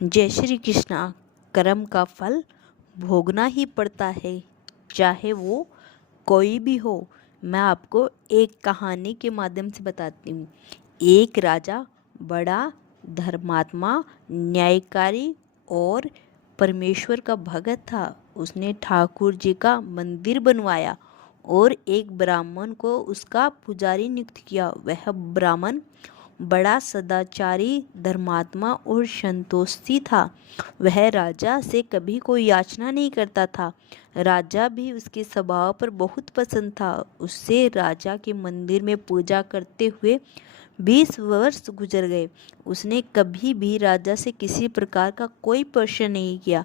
जय श्री कृष्णा। कर्म का फल भोगना ही पड़ता है, चाहे वो कोई भी हो। मैं आपको एक कहानी के माध्यम से बताती हूँ। एक राजा बड़ा धर्मात्मा, न्यायकारी और परमेश्वर का भगत था। उसने ठाकुर जी का मंदिर बनवाया और एक ब्राह्मण को उसका पुजारी नियुक्त किया। वह ब्राह्मण बड़ा सदाचारी, धर्मात्मा और संतोषी था। वह राजा से कभी कोई याचना नहीं करता था। राजा भी उसके स्वभाव पर बहुत पसंद था। उससे राजा के मंदिर में पूजा करते हुए 20 वर्ष गुजर गए। उसने कभी भी राजा से किसी प्रकार का कोई प्रश्न नहीं किया।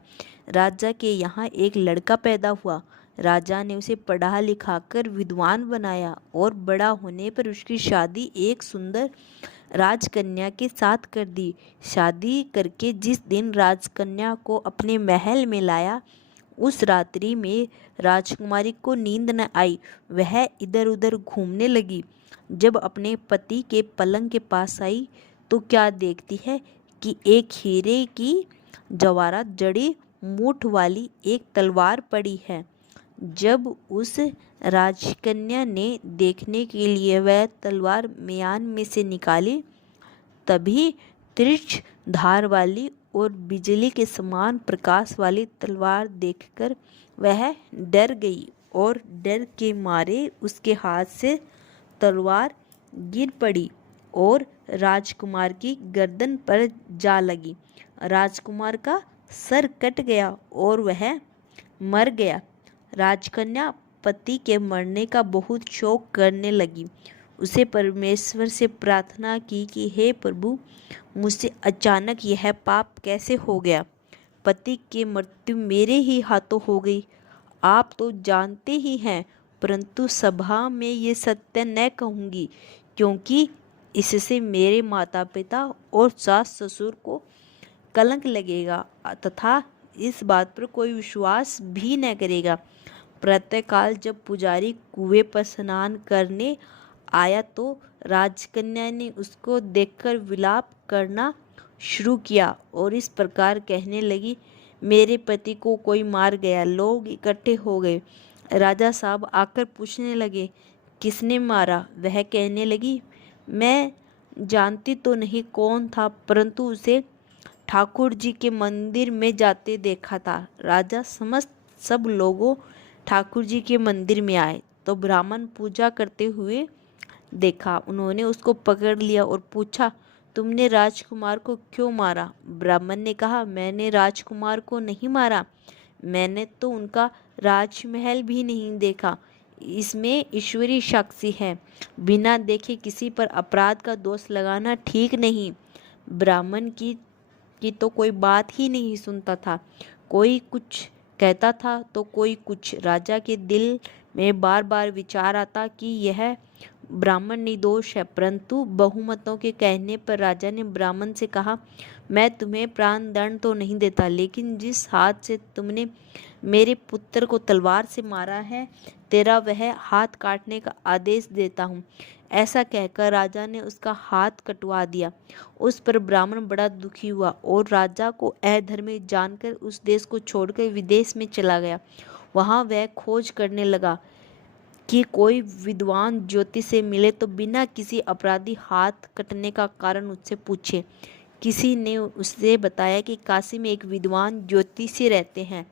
राजा के यहाँ एक लड़का पैदा हुआ। राजा ने उसे पढ़ा लिखा कर विद्वान बनाया और बड़ा होने पर उसकी शादी एक सुंदर राजकन्या के साथ कर दी। शादी करके जिस दिन राजकन्या को अपने महल में लाया, उस रात्रि में राजकुमारी को नींद न आई। वह इधर उधर घूमने लगी। जब अपने पति के पलंग के पास आई तो क्या देखती है कि एक हीरे की जवाहरात जड़ी मूठ वाली एक तलवार पड़ी है। जब उस राजकन्या ने देखने के लिए वह तलवार म्यान में से निकाली, तभी तिरछ धार वाली और बिजली के समान प्रकाश वाली तलवार देखकर वह डर गई और डर के मारे उसके हाथ से तलवार गिर पड़ी और राजकुमार की गर्दन पर जा लगी। राजकुमार का सर कट गया और वह मर गया। राजकन्या पति के मरने का बहुत शोक करने लगी। उसे परमेश्वर से प्रार्थना की कि हे प्रभु, मुझसे अचानक यह पाप कैसे हो गया। पति की मृत्यु मेरे ही हाथों हो गई। आप तो जानते ही हैं, परंतु सभा में ये सत्य न कहूँगी, क्योंकि इससे मेरे माता पिता और सास ससुर को कलंक लगेगा तथा इस बात पर कोई विश्वास भी न करेगा। प्रातःकाल जब पुजारी कुएं पर स्नान करने आया तो राजकन्या ने उसको देखकर विलाप करना शुरू किया और इस प्रकार कहने लगी, मेरे पति को कोई मार गया। लोग इकट्ठे हो गए। राजा साहब आकर पूछने लगे, किसने मारा? वह कहने लगी, मैं जानती तो नहीं कौन था, परंतु उसे ठाकुर जी के मंदिर में जाते देखा था। राजा समस्त सब लोगों ठाकुर जी के मंदिर में आए तो ब्राह्मण पूजा करते हुए देखा। उन्होंने उसको पकड़ लिया और पूछा, तुमने राजकुमार को क्यों मारा? ब्राह्मण ने कहा, मैंने राजकुमार को नहीं मारा, मैंने तो उनका राजमहल भी नहीं देखा। इसमें ईश्वरी साक्षी है। बिना देखे किसी पर अपराध का दोष लगाना ठीक नहीं। ब्राह्मण की तो कोई बात ही नहीं सुनता था। कोई कुछ कहता था तो कोई कुछ। राजा के दिल में बार बार विचार आता कि यह ब्राह्मण निर्दोष है, परंतु बहुमतों के कहने पर राजा ने ब्राह्मण से कहा, मैं तुम्हें प्राण दंड तो नहीं देता, लेकिन जिस हाथ से तुमने मेरे पुत्र को तलवार से मारा है, तेरा वह हाथ काटने का आदेश देता हूँ। ऐसा कहकर राजा ने उसका हाथ कटवा दिया। उस पर ब्राह्मण बड़ा दुखी हुआ और राजा को अधर्मी जानकर उस देश को छोड़कर विदेश में चला गया। वहाँ वह खोज करने लगा कि कोई विद्वान ज्योतिष से मिले तो बिना किसी अपराधी हाथ कटने का कारण उससे पूछे। किसी ने उससे बताया कि काशी में एक विद्वान ज्योतिषी रहते हैं।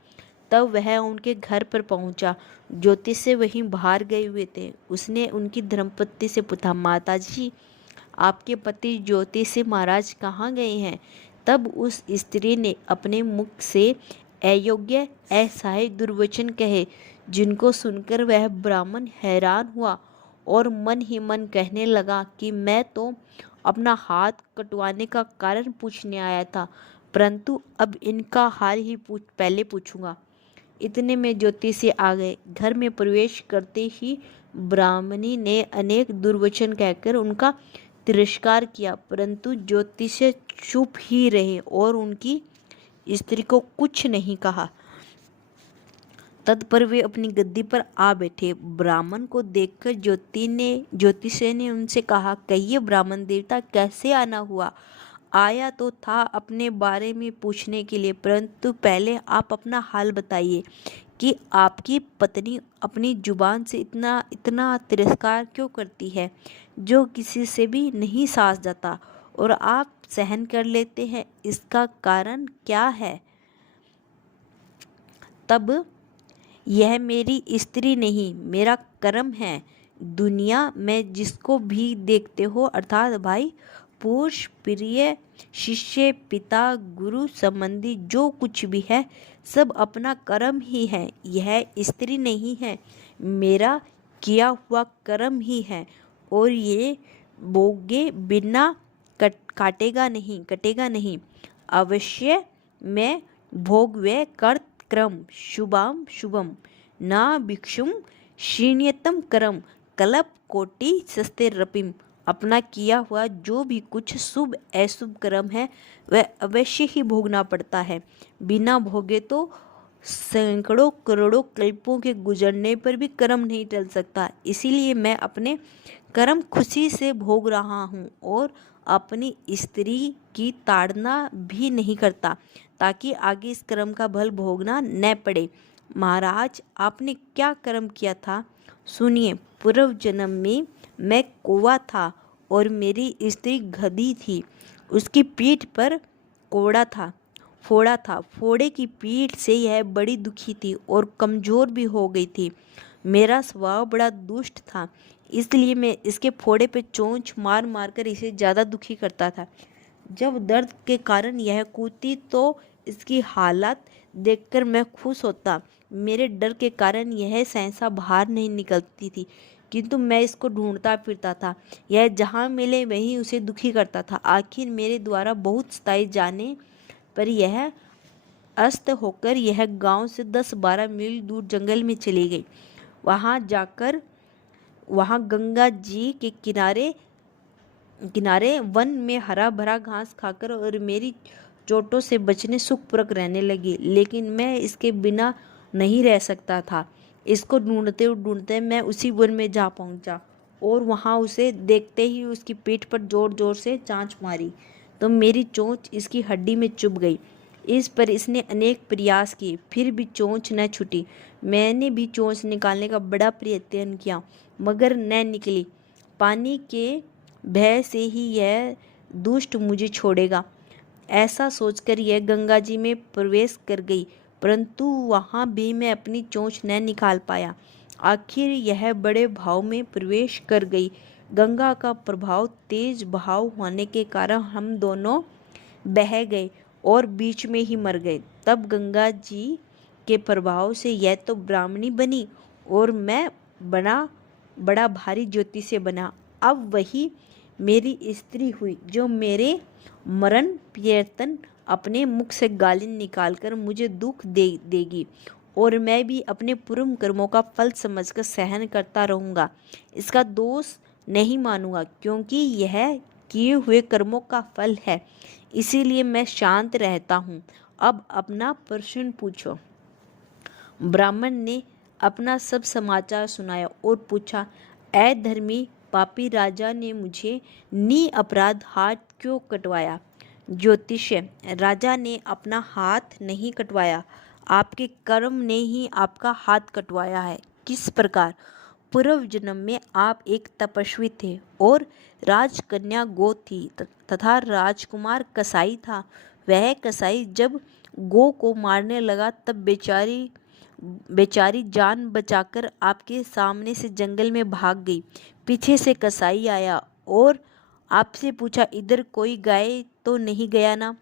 तब वह उनके घर पर पहुंचा। ज्योतिष से वहीं बाहर गए हुए थे। उसने उनकी धर्मपत्नी से पूछा, माताजी, आपके पति ज्योतिषी महाराज कहाँ गए हैं? तब उस स्त्री ने अपने मुख से अयोग्य असहाय दुर्वचन कहे, जिनको सुनकर वह ब्राह्मण हैरान हुआ और मन ही मन कहने लगा कि मैं तो अपना हाथ कटवाने का कारण पूछने आया था, परंतु अब इनका हाल ही पहले पूछूंगा। इतने में ज्योतिषी आ गए। घर में प्रवेश करते ही ब्राह्मणी ने अनेक दुर्वचन कहकर उनका तिरस्कार किया, परंतु ज्योतिषी चुप ही रहे और उनकी स्त्री को कुछ नहीं कहा। तत्पर वे अपनी गद्दी पर आ बैठे। ब्राह्मण को देखकर ज्योतिषी ने उनसे कहा, कहिए ब्राह्मण देवता, कैसे आना हुआ? आया तो था अपने बारे में पूछने के लिए, परंतु पहले आप अपना हाल बताइए कि आपकी पत्नी अपनी जुबान से इतना इतना तिरस्कार क्यों करती है, जो किसी से भी नहीं साज जाता और आप सहन कर लेते हैं। इसका कारण क्या है? तब यह मेरी स्त्री नहीं, मेरा कर्म है। दुनिया में जिसको भी देखते हो, अर्थात भाई, पुरुष, प्रिय, शिष्य, पिता, गुरु संबंधी जो कुछ भी है, सब अपना कर्म ही है। यह स्त्री नहीं है, मेरा किया हुआ कर्म ही है, और ये भोगे बिना कटेगा नहीं। अवश्य मैं भोगवे कर्त क्रम शुभाम शुभम ना भिक्षुम शीण्यतम करम कल्प कोटि सस्ते रपिम। अपना किया हुआ जो भी कुछ शुभ अशुभ कर्म है वह अवश्य ही भोगना पड़ता है। बिना भोगे तो सैकड़ों करोड़ों कल्पों के गुजरने पर भी कर्म नहीं टल सकता। इसीलिए मैं अपने कर्म खुशी से भोग रहा हूँ और अपनी स्त्री की ताड़ना भी नहीं करता, ताकि आगे इस कर्म का फल भोगना न पड़े। महाराज, आपने क्या कर्म किया था? सुनिए, पूर्व जन्म में मैं कौवा था और मेरी स्त्री गधी थी। उसकी पीठ पर फोड़ा था। फोड़े की पीठ से यह बड़ी दुखी थी और कमजोर भी हो गई थी। मेरा स्वभाव बड़ा दुष्ट था, इसलिए मैं इसके फोड़े पे चोंच मार मार कर इसे ज़्यादा दुखी करता था। जब दर्द के कारण यह कूदती तो इसकी हालत देखकर मैं खुश होता। मेरे डर के कारण यह सहसा बाहर नहीं निकलती थी, किंतु मैं इसको ढूंढता फिरता था। यह जहाँ मिले वहीं उसे दुखी करता था। आखिर मेरे द्वारा बहुत सताए जाने पर यह अस्त होकर यह गांव से 10-12 मील दूर जंगल में चली गई। वहाँ गंगा जी के किनारे वन में हरा भरा घास खाकर और मेरी चोटों से बचने सुखपूर्वक रहने लगी। लेकिन मैं इसके बिना नहीं रह सकता था। इसको ढूंढते ढूंढते मैं उसी वन में जा पहुंचा और वहां उसे देखते ही उसकी पीठ पर जोर जोर से चांच मारी तो मेरी चोंच इसकी हड्डी में चुभ गई। इस पर इसने अनेक प्रयास किए, फिर भी चोंच न छूटी। मैंने भी चोंच निकालने का बड़ा प्रयत्न किया, मगर न निकली। पानी के भय से ही यह दुष्ट मुझे छोड़ेगा, ऐसा सोचकर यह गंगा जी में प्रवेश कर गई, परंतु वहाँ भी मैं अपनी चोंच न निकाल पाया। आखिर यह बड़े भाव में प्रवेश कर गई। गंगा का प्रभाव तेज बहाव होने के कारण हम दोनों बह गए और बीच में ही मर गए। तब गंगा जी के प्रभाव से यह तो ब्राह्मणी बनी और मैं बड़ा भारी ज्योति से बना। अब वही मेरी स्त्री हुई जो मेरे मरण प्रयत्न अपने मुख से गाली निकालकर मुझे दुख देगी, और मैं भी अपने पूर्व कर्मों का फल समझकर सहन करता रहूँगा। इसका दोष नहीं मानूंगा, क्योंकि यह किए हुए कर्मों का फल है। इसीलिए मैं शांत रहता हूँ। अब अपना प्रश्न पूछो। ब्राह्मण ने अपना सब समाचार सुनाया और पूछा, अधर्मी पापी राजा ने मुझे अपराध हाथ क्यों कटवाया? ज्योतिष्य, राजा ने अपना हाथ नहीं कटवाया, आपके कर्म ने ही आपका हाथ कटवाया है। किस प्रकार? पूर्व जन्म में आप एक तपस्वी थे और राजकन्या गो थी तथा राजकुमार कसाई था। वह कसाई जब गो को मारने लगा तब बेचारी जान बचाकर आपके सामने से जंगल में भाग गई। पीछे से कसाई आया और आपसे पूछा, इधर कोई गाय तो नहीं गया ना?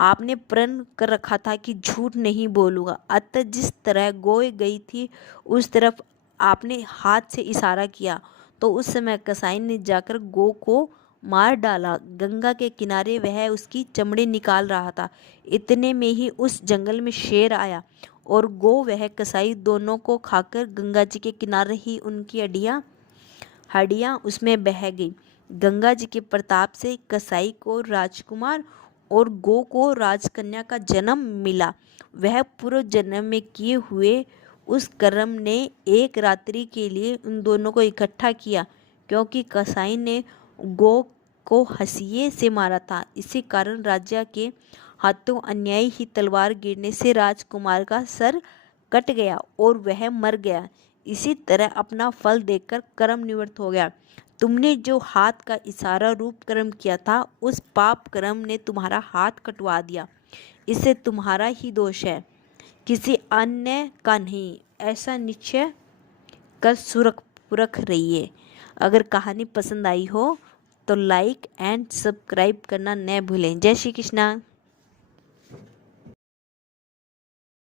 आपने प्रण कर रखा था कि झूठ नहीं बोलूँगा, अतः जिस तरह गोय गई थी उस तरफ आपने हाथ से इशारा किया तो उस समय कसाई ने जाकर गो को मार डाला। गंगा के किनारे वह उसकी चमड़ी निकाल रहा था। इतने में ही उस जंगल में शेर आया और गो वह कसाई दोनों को खाकर गंगा जी के किनारे ही उनकी हड्डियां उसमें बह गई। गंगा जी के प्रताप से कसाई को राजकुमार और गो को राजकन्या का जन्म मिला। वह पूर्व जन्म में किए हुए उस कर्म ने एक रात्रि के लिए उन दोनों को इकट्ठा किया, क्योंकि कसाई ने गो को हंसिए से मारा था। इसी कारण राजा के हाथों अन्यायी ही तलवार गिरने से राजकुमार का सर कट गया और वह मर गया। इसी तरह अपना फल देखकर कर्म निवृत्त हो गया। तुमने जो हाथ का इशारा रूप कर्म किया था, उस पाप कर्म ने तुम्हारा हाथ कटवा दिया। इससे तुम्हारा ही दोष है, किसी अन्य का नहीं। ऐसा निश्चय कर सुरख रहिए। अगर कहानी पसंद आई हो तो लाइक एंड सब्सक्राइब करना न भूलें। जय श्री कृष्णा।